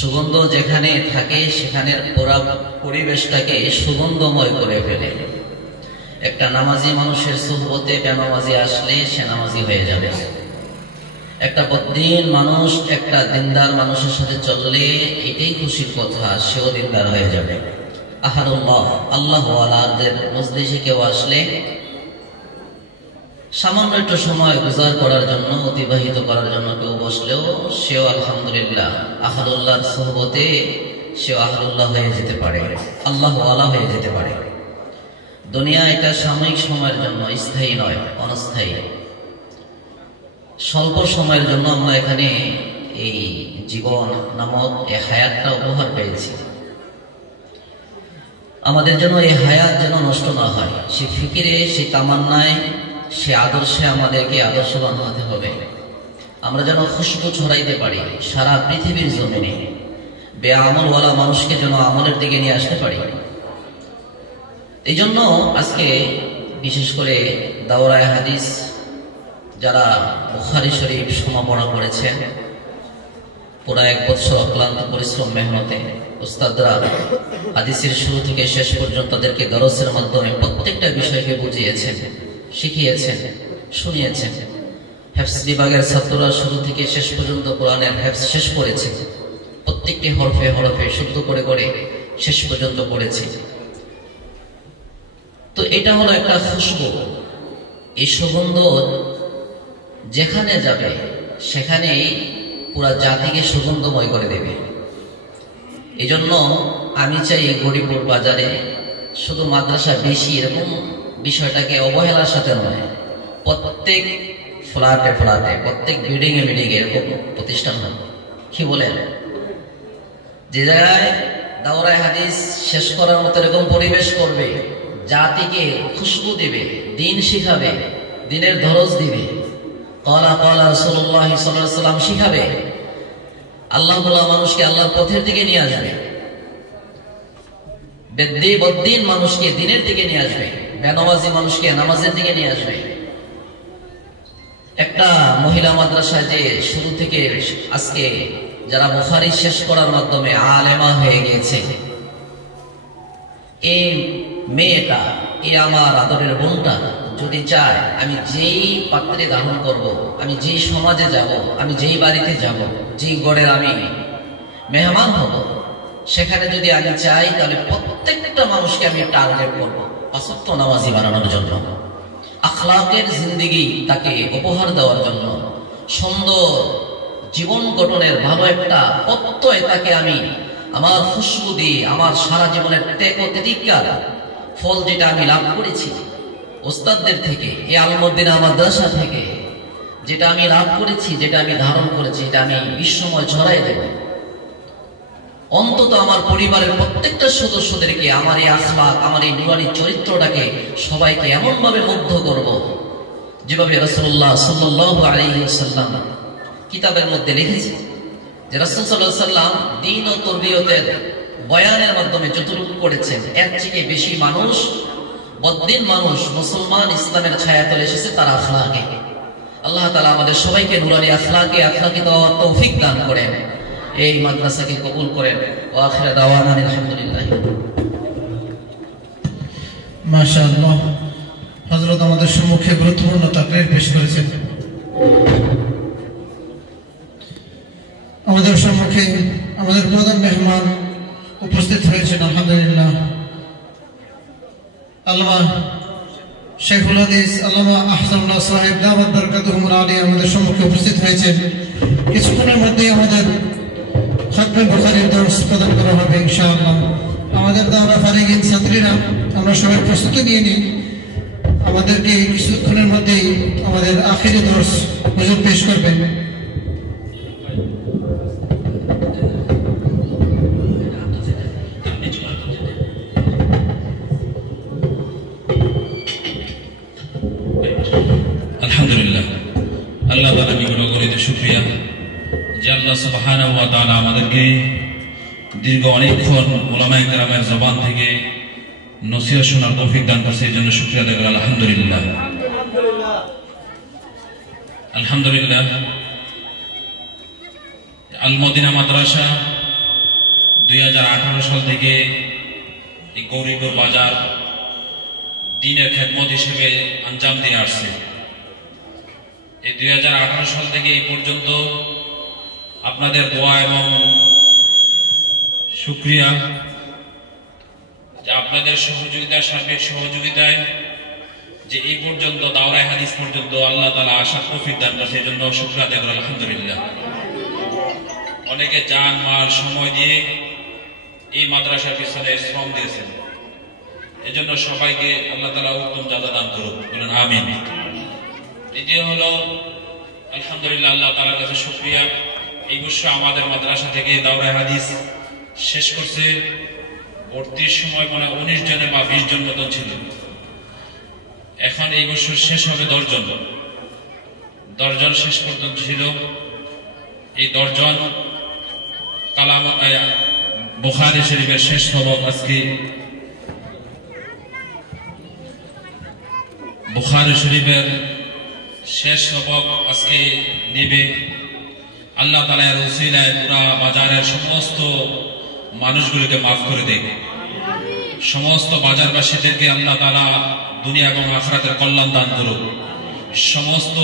সুগন্ধ যেখানে থাকে সেখানে পুরা পরিবেশটাকে সুগন্ধময় করে ফেলে। একটা নামাজি মানুষের সুহবতে বেনামাজি আসলে সে নামাজি হয়ে যাবে। একটা বদ্দিন মানুষ একটা দিনদার মানুষের সাথে চললে এটাই খুশির কথা, সেও দিনদার হয়ে যাবে। আহারুল্লাহ, আল্লাহ ওয়ালাদের মজলিসে কেউ আসলে সামান্য একটু সময় গুজার করার জন্য, অতিবাহিত করার জন্য কেউ বসলেও সেও আলহামদুলিল্লাহ আহলুল্লাহর সুহবতে সেও আহলুল্লাহ হয়ে যেতে পারে, আল্লাহ ওয়ালা হয়ে যেতে পারে। দুনিয়া এটা সাময়িক সময়ের জন্য, স্থায়ী নয়, অনস্থায়ী। স্বল্প সময়ের জন্য আমরা এখানে এই জীবন নামক এই হায়াতটা উপহার পেয়েছি। আমাদের জন্য এই হায়াত যেন নষ্ট না হয়, সে ফিকিরে, সে তামান্নায়, সে আদর্শে আমাদেরকে আদর্শবান হতে হবে। আমরা যেন খুশবু ছড়াইতে পারি সারা পৃথিবীর জমিনে, বেআমলওয়ালা মানুষকে যেন আমলের দিকে নিয়ে আসতে পারি। এই জন্য আজকে বিশেষ করে দাওরায়ে হাদিস যারা বুখারী শরীফ সমাপন করেছেন, পুরা 1 বছর অক্লান্ত পরিশ্রম মেহনতে উস্তাদরা হাদিসের শুরু থেকে শেষ পর্যন্ত তাদেরকে দরসের মাধ্যমে প্রত্যেকটা বিষয়কে বুঝিয়েছেন, শিখিয়েছেন, শুনিয়েছেন। হেফজ বিভাগের ছাত্ররা শুরু থেকে শেষ পর্যন্ত কোরআনের হেফজ শেষ করেছে, প্রত্যেকটি হরফে হরফে শুদ্ধ করে করে শেষ পর্যন্ত পড়েছে। তো এটা হলো একটা খুশবু। এই সুগন্ধ যেখানে যাবে সেখানেই পুরা জাতিকে সুগন্ধময় করে দেবে। এই জন্য আমি চাই গরিপুর বাজারে শুধু মাদ্রাসা বেশি এরকম বিষয়টাকে অবহেলার সাথে নয়, প্রত্যেক ফ্ল্যাটে ফ্ল্যাটে, প্রত্যেক বিল্ডিং এ বিল্ডিং এরকম প্রতিষ্ঠান হবে। কি বলেন? যে জায়গায় দাওরায়ে হাদিস শেষ করার মতো এরকম পরিবেশ করবে, জাতিকে খুশবু দিবে, দিন শিখাবে, দিনের দরজ দিবে, ক্বালা ক্বালা রাসূলুল্লাহ সাল্লাল্লাহু আলাইহি ওয়াসাল্লাম শিখাবে, আল্লাহ বলা মানুষকে আল্লাহর পথের দিকে নিয়ে আসবে, বদ্দিন মানুষকে দিনের দিকে নিয়ে আসবে, বেনামাজি মানুষকে নামাজের দিকে নিয়ে আসবে। একটা মহিলা মাদ্রাসায় যে শুরু থেকে আজকে যারা বুখারী শেষ করার মাধ্যমে আলেমা হয়ে গিয়েছে, এই মেয়েটা, এই আমার আদরের বোনটা যদি চায় আমি যেই পাত্রে ধারণ করব, আমি যেই সমাজে যাব, আমি যেই বাড়িতে যাব, যেই ঘরের আমি মেহমান হব, সেখানে যদি আমি চাই তাহলে প্রত্যেকটা মানুষকে আমি টার্গেট করব পাঁচওয়াক্ত নামাজি বানানোর জন্য, আখলাকের জিন্দেগি তাকে উপহার দেওয়ার জন্য, সুন্দর জীবন গঠনের ভালো একটা প্রত্যয় তাকে আমি আমার খুশবু দিয়ে, আমার সারা জীবনের ত্যাগ ও তিতিক্ষার ফল যেটা আমি লাভ করেছি ওস্তাদদের থেকে, এই আল-মদিনা মাদ্রাসা থেকে, যেটা আমি লাভ করেছি, যেটা আমি ধারণ করেছি, এটা আমি বিশ্বময় ছড়াই দেব। অন্তত আমার পরিবারের প্রত্যেকটা সদস্যদেরকে আমার এই আখলাক, আমার এই নুরানি চরিত্রটাকে সবাইকে এমন ভাবে মুগ্ধ করব যেভাবে রাসূলুল্লাহ সাল্লাল্লাহু আলাইহি ওয়াসাল্লাম কিতাবের মধ্যে লিখেছে যে রাসূল সাল্লাল্লাহু আলাইহি ওয়াসাল্লাম দ্বীন ও তরবিয়তের বয়ানের মাধ্যমে যতটুকু করেছেন, এর থেকে বেশি মানুষ, বদ্দিন মানুষ, মুসলমান ইসলামের ছায়াতলে এসেছে তার আখলাকে। আল্লাহ তাআলা আমাদের সবাইকে নুরানি আখলাকে তৌফিক দান করেন, এই মাদ্রাসাকে কবুল করেন। ওয়া আখিরু দাওয়ানা আলহামদুলিল্লাহ। মাশাআল্লাহ, হযরত আমাদের সম্মুখে গুরুত্বপূর্ণ তাকরীর পেশ করেছেন। আমাদের সম্মুখে আমাদের প্রধান মেহমান উপস্থিত হয়েছেন আলহামদুলিল্লাহ আল্লামা শেখুল হাদিস আল্লামা আহসানুল্লাহ সাহেব দাওয়াত বরকাতুহুল আলিয়া আমাদের সম্মুখে উপস্থিত হয়েছেন। কিছুক্ষণের মধ্যে আমাদের খতমে বুখারীর দরস প্রদান করা হবে ইনশাআল্লাহ। আমাদের দাওরা ফারিগিন ছাত্রীরা আমরা সবাই প্রস্তুতি নিয়ে নিই, আমাদেরকে কিছুক্ষণের মধ্যেই আমাদের আখিরি দরস হুজুর পেশ করবেন। আলহামদুলিল্লাহ, আল্লাহ তাআলা বিগত শুকরিয়া যে আল্লাহ সুবহানাহু ওয়া তাআলা আমাদেরকে দীর্ঘ অনেকক্ষণ উলামায়ে কেরামের জবান থেকে নসিহত শোনার তৌফিক দান করেছে, এই জন্য শুকরিয়া আদায় করি। আলহামদুলিল্লাহ, আলহামদুলিল্লাহ। আল-মদিনা মাদ্রাসা 2018 সাল থেকে এই গৌরীপুর বাজার দিনের খেদমত হিসেবে আঞ্জাম দিয়ে আসছে। এই 2018 সাল থেকে এই পর্যন্ত আপনাদের দোয়া এবং শুকরিয়া যে আপনাদের সহযোগিতায়, সার্বিক সহযোগিতায় যে এই পর্যন্ত দাওরায়ে হাদিস পর্যন্ত আল্লাহ তাআলা আসার তৌফিক দান করেছে, সেজন্য শুকরিয়া আদায় করি আলহামদুলিল্লাহ। অনেকে জান মাল সময় দিয়ে এই মাদ্রাসার পিছনে শ্রম দিয়েছেন, এজন্য সবাইকে আল্লাহ তাআলা উত্তম জাযা দান করুক, বলেন আমিন। দ্বিতীয় হলো আলহামদুলিল্লাহ, আল্লাহ তাআলার কাছে শুকরিয়া, এই বছর আমাদের মাদ্রাসা থেকে দাওরায়ে হাদিস শেষ করছে ভর্তির সময় 19 জনে বা 20 জন মতো ছিল। এখন এই বছর শেষ হবে 10 জন শেষ পর্যন্ত ছিল। এই 10 জন কালাম বুখারী শরীফের শেষ সবক আজকে বুখারী শরীফের শেষ সবক আজকে নেবে। আল্লাহ তাআলার ওসিলায় পুরা বাজারের সমস্ত মানুষগুলোকে মাফ করে দেয়, সমস্ত বাজারবাসীদেরকে আল্লাহ তাআলা দুনিয়া এবং আখিরাতের কল্যাণ দান করুক। সমস্ত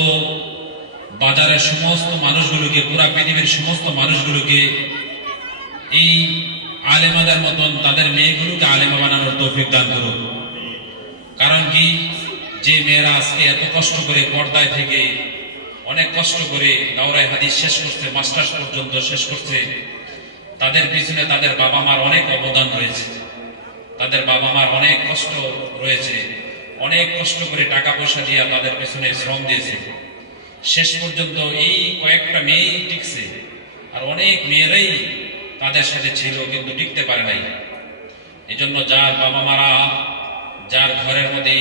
বাজারের সমস্ত মানুষগুলোকে, পুরা পৃথিবীর সমস্ত মানুষগুলোকে এই আলেমাদের মতন তাদের মেয়েগুলোকে আলেমা বানানোর তৌফিক দান করুক। কারণ কি, যে মেয়েরা আজকে এত কষ্ট করে পর্দায় থেকে অনেক কষ্ট করে দাওরায়ে হাদিস শেষ করছে, মাস্টার্স পর্যন্ত শেষ করছে, তাদের পিছনে তাদের বাবা মার অনেক অবদান রয়েছে, তাদের বাবা মার অনেক কষ্ট রয়েছে, অনেক কষ্ট করে টাকা পয়সা দিয়ে তাদের পেছনে শ্রম দিয়েছে। শেষ পর্যন্ত এই কয়েকটা মেয়েই টিকছে, আর অনেক মেয়েরাই তাদের সাথে ছিল কিন্তু টিকতে পারে নাই। এজন্য যার বাবা মারা, যার ঘরের মধ্যে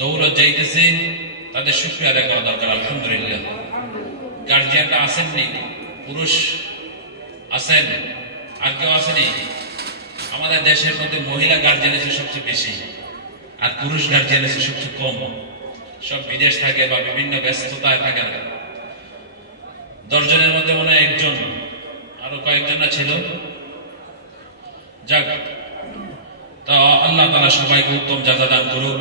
দৌলত যাইতেছে, তাদের শুকরিয়া আদায় করা দরকার আলহামদুলিল্লাহ। গার্জিয়ানরা আসেননি, পুরুষ আছেন, আর কেউ আসেনি। আমাদের দেশের মধ্যে মহিলা গার্জিয়ান আছে সবচেয়ে বেশি, আর পুরুষ গার্জিয়ান আছে সবচেয়ে কম। সব বিদেশ থাকে বা বিভিন্ন ব্যস্ততায় থাকে না। 10 জনের মধ্যে মনে হয় 1 জন, আরো কয়েকজন ছিল। যাক, তা আল্লাহ তাআলা সবাইকে উত্তম জাযা দান করুক।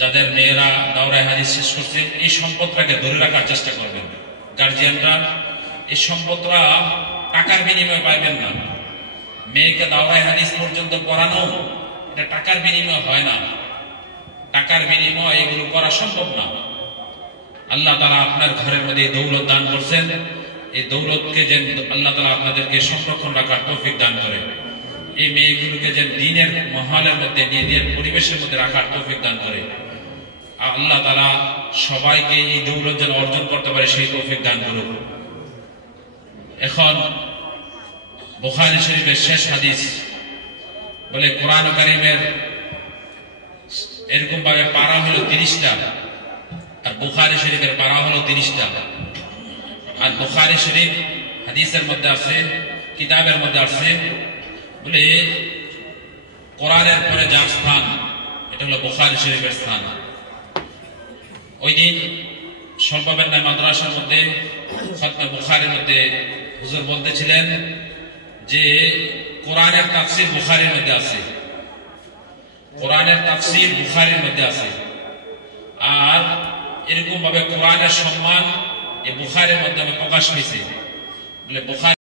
যাদের মেয়েরা দাওরায়ে হাদিস শেষ করছে, এই সম্পদটাকে ধরে রাখার চেষ্টা করবেন। গার্জিয়ানরা এই সম্পদটা টাকার বিনিময়ে পাইবেন না। মেয়েকে দাওরায়ে হাদিস পর্যন্ত পড়ানো এটা টাকার বিনিময় হয় না, টাকার বিনিময় এগুলো করা সম্ভব না। আল্লাহ তাআলা আপনার ঘরের মধ্যে দৌলত দান করছেন, এই দৌলতকে যেন আল্লাহ তাআলা আপনাদেরকে সংরক্ষণ রাখার তৌফিক দান করে। এই মেয়েগুলোকে যেন দ্বীনের মহলের মধ্যে, দ্বীনের পরিবেশের মধ্যে রাখার তৌফিক দান করে। আল্লাহ তাআলা সবাইকে এই দৌলত যেন অর্জন করতে পারে সেই তৌফিক দান করুক। এখন বুখারী শরীফের শেষ হাদিস বলে, কোরআন কারীমের এরকম ভাবে পারা হলো 30টা, আর বুখারী শরীফের পারা হলো 30টা। আর বুখারী শরীফ হাদিসের মধ্যে আছে, কিতাবের মধ্যে আছে বলে, কোরআনের পরে যার স্থান এটা হলো বুখারী শরীফের স্থান। ওই দিন স্বল্পবেন্না মাদ্রাসার মধ্যে খতমে বুখারীর মধ্যে হুজুর বলতেছিলেন যে কোরআনের তাফসীর বুখারীর মধ্যে আছে, কোরআনের তাফসীর বুখারীর মধ্যে আছে। আর এরকম ভাবে কোরআনের সম্মান এই বুখারীর মাধ্যমে প্রকাশ পেয়েছে বলে বুখারী